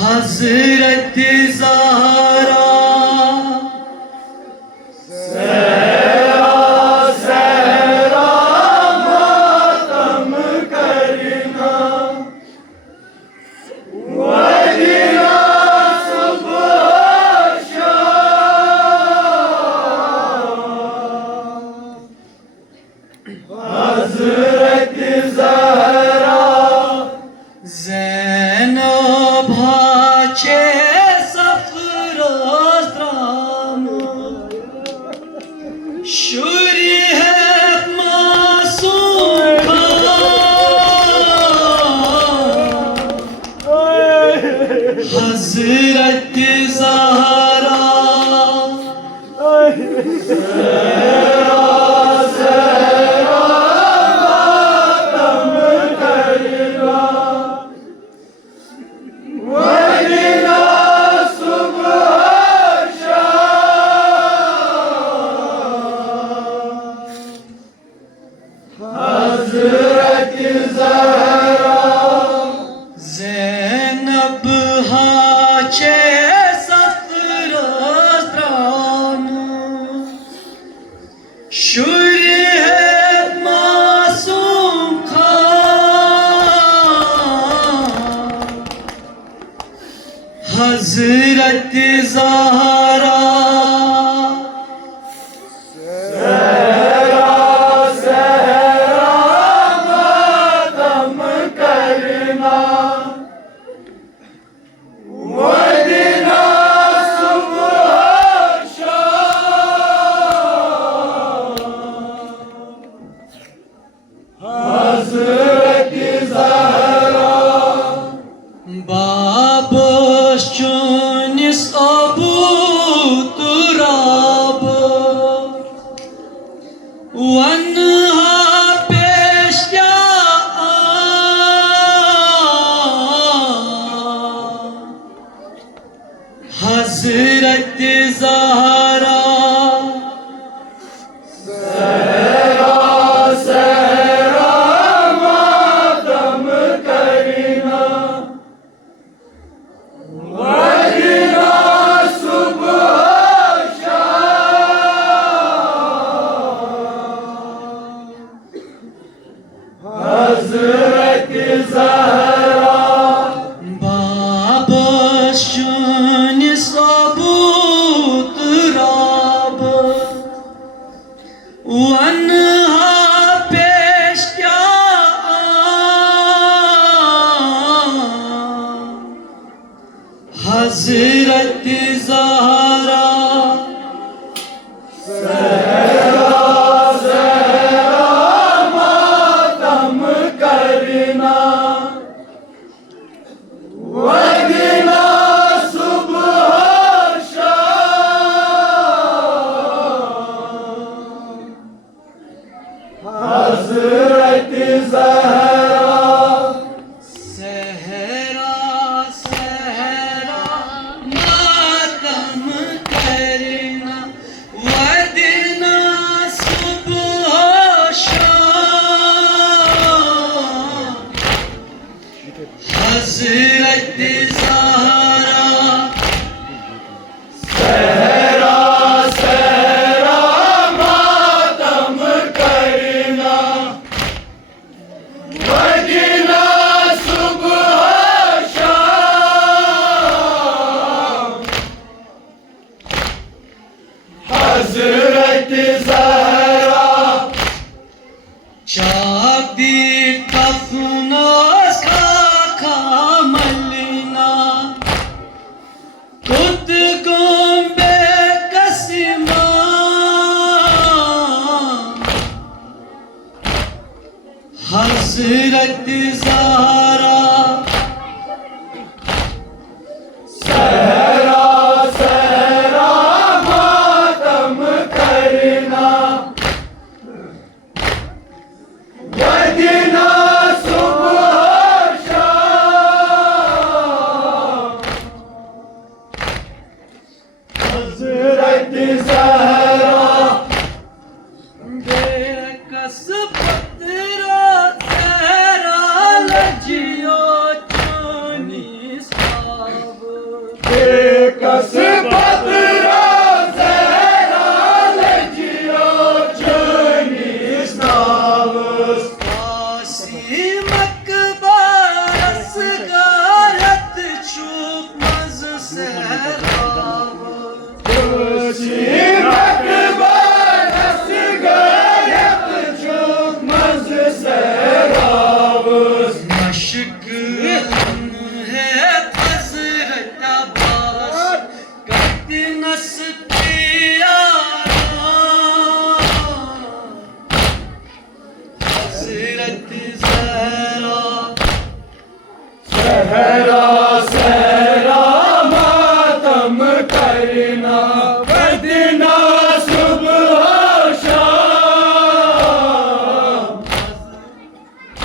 Hazreti Zahra Sera sera matam karina Vadina subhasha Hazreti Zahra Zenab Haçe Safrastram Şuri hep masum Hazreti Zahra Zenab Haçe Safrastram Şuri hep masum Hazreti Zahra Baboş Chunis Abu Turab Vanha Peshya Hazreti Zahra Baboş Chunis Abu Turab Vanha Peshya Hazreti Zahra matam karina सहरा सहरा मातम करना वदना सुबह शाम हजरत ज़हरा सहरा सहरा मातम करना वदना सुबह शाम हजरत ज़हरा शादी कफनों का मलना खुद गुम्बे कस्मा हजरत ज़हरा सहरा सहरा मातम करना वदना सुबह शाम हजरत ज़हरा बेकस पतरा सहरा लजियो चुनी साब बेकस पतरा ज़हरा लजियो चुनिस नावस आसी मकबरस गारत चुप मज सहराब खुशी मकबर असगरत चुप मज सहरावस मशक है हजरत अब्बास कद नस प्यारा हजरत ज़हरा सहरा सहरा मातम करना वदना सुबह शाम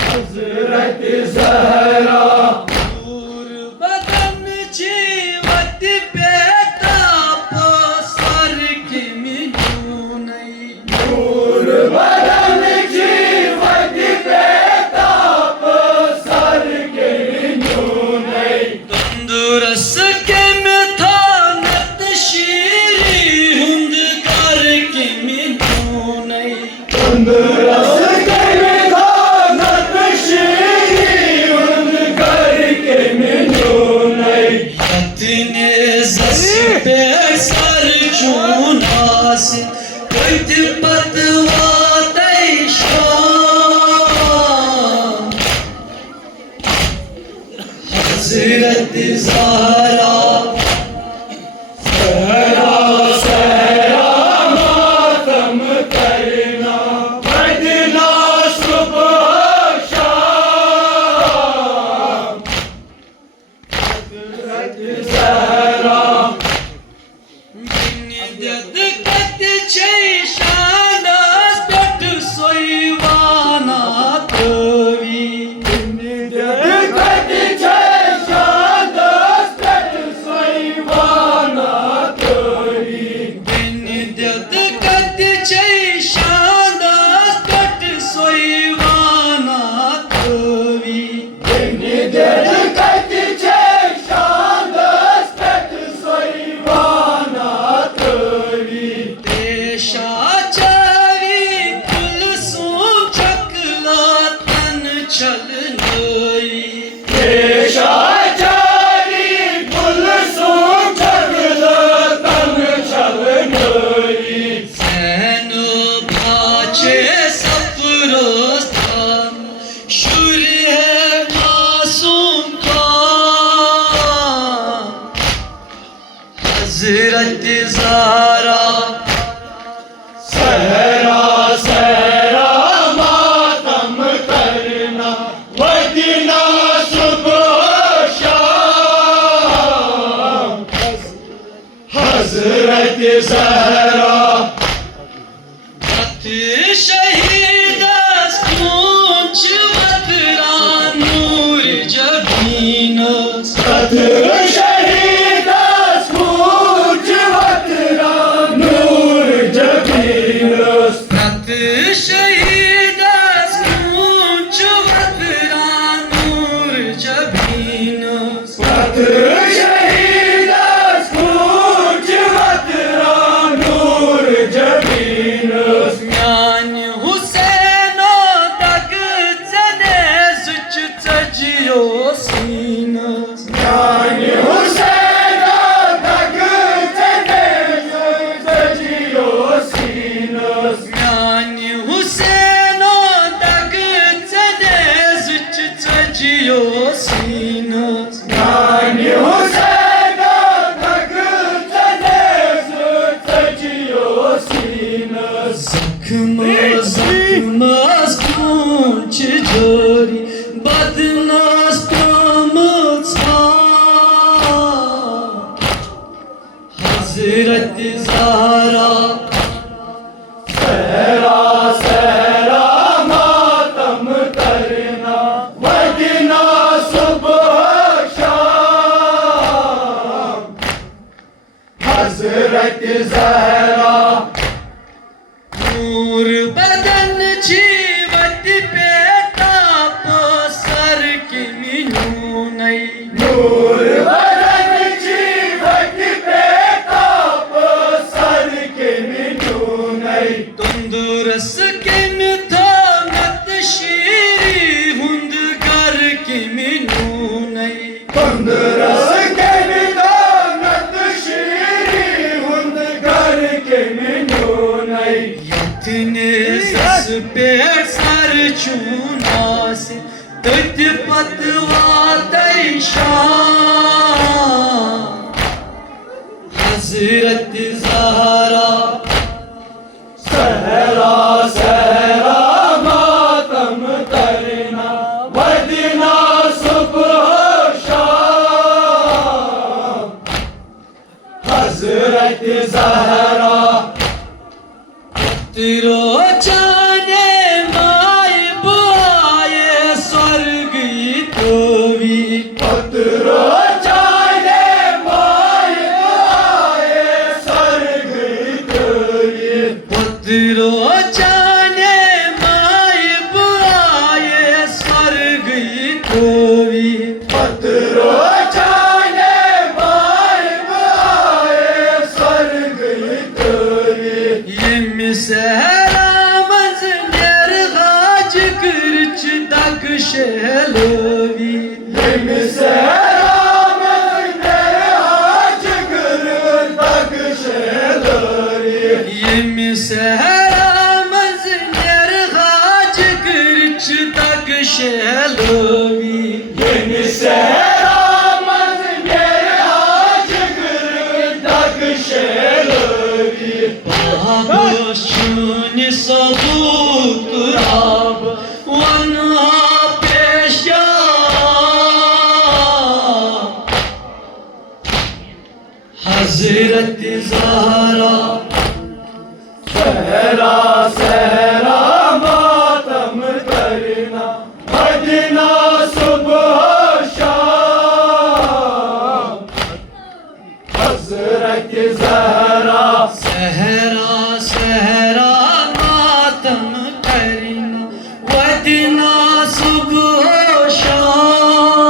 हजरत ज़हरा दूर बदन जीवत बेताप सर के मिलू नहीं दूर बदन जीवत बेताप सर के नहीं तंदुरुस्त के मिथानत शीरी हुंद कर के मिलू नहीं तंदुरुस्त के विधानत शीरी उन करके मिलो नहीं इतने जस पे सर चूना से कद पतवा शाम हजरत ज़हरा सहरा सहरा मातम करना वदना सुबह शाम हजरत ज़हरा निदत कत चैशानस पेट सोईवाना कवि निदत शादस तट सोईवाना तोरी निदत कत चैशानस पेट सोईवाना कवि निदत शादस तट सोईवाना तोरी देशा चावी कुलसूम चकला तन चल गई देशाचारी कुलसूम चगल तन चल गई सैनो भाचे सफरोस्तान शुर है मासूम का हजरत ज़हरा सहरा सहरा मातम करना वदना सुबह शाम हजरत ज़हरा शहीद पूंछ वतरा नूर जबी पथ शहीदास कूच वतरा नूर जबीनस रत शहीदास कूच वतरा नूर जबीनस पथ शहीदास कूच वतरा नूर जबीनस म्यान हुसैनो दग जने सुच चजियो सीनस ज्ञान हुसैन दग जने सजियो सीनस म्यान हुसैनो दग जने सुच चजियो सीनस ज्ञान हुसैन दग जने सजियो sinus Zıkmaz, zıkmaz kunç jori badnas pramıtsa Hazret Zahra सहरा सहरा मातम करना वजना सुबह शाम हजरत ज़हरा नूर बदन जीवत बेताप सर की मिनूनई नूर बदन जीवत बेताप सर के मिटू नहीं तंदुरस के मिथानत शीरी हुंद कर की मिनूनई तंदुरस के निदानत शीरी हुंद घर के मिटू नहीं Yatine sas per sar chunas tat patwa taisha Hazret Zahra सहरा सहरा मातम करना वजना सुबह शाम हजरत ज़हरा तेरो जाने माय बुआए स्वर्ग तोवी पत्रो जाने माय आए स्वर्ग तोरी तेरो जाने माय बुआए स्वर्ग तोवी पत्रो जाने माय आए स्वर्ग तोरी ये मिसरा मंजर गाज करच दग शहलोवी मिसराम मेरे आज गुर तक शेलोरी ये मिसरा मंजर गाज करच दग शहलोवी मिसराम मेरे आज गुर तक शेलोरी Babuşun sabut rab vanha peşya Hazret Zahra सहरा सहरा मातम करना वजना सुबह शाम हजरत ज़हरा सहरा सहरा मातम करना वदना सुबह शाम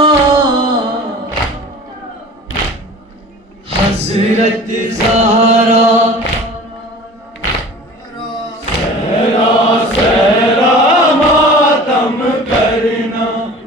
Hazret Zahra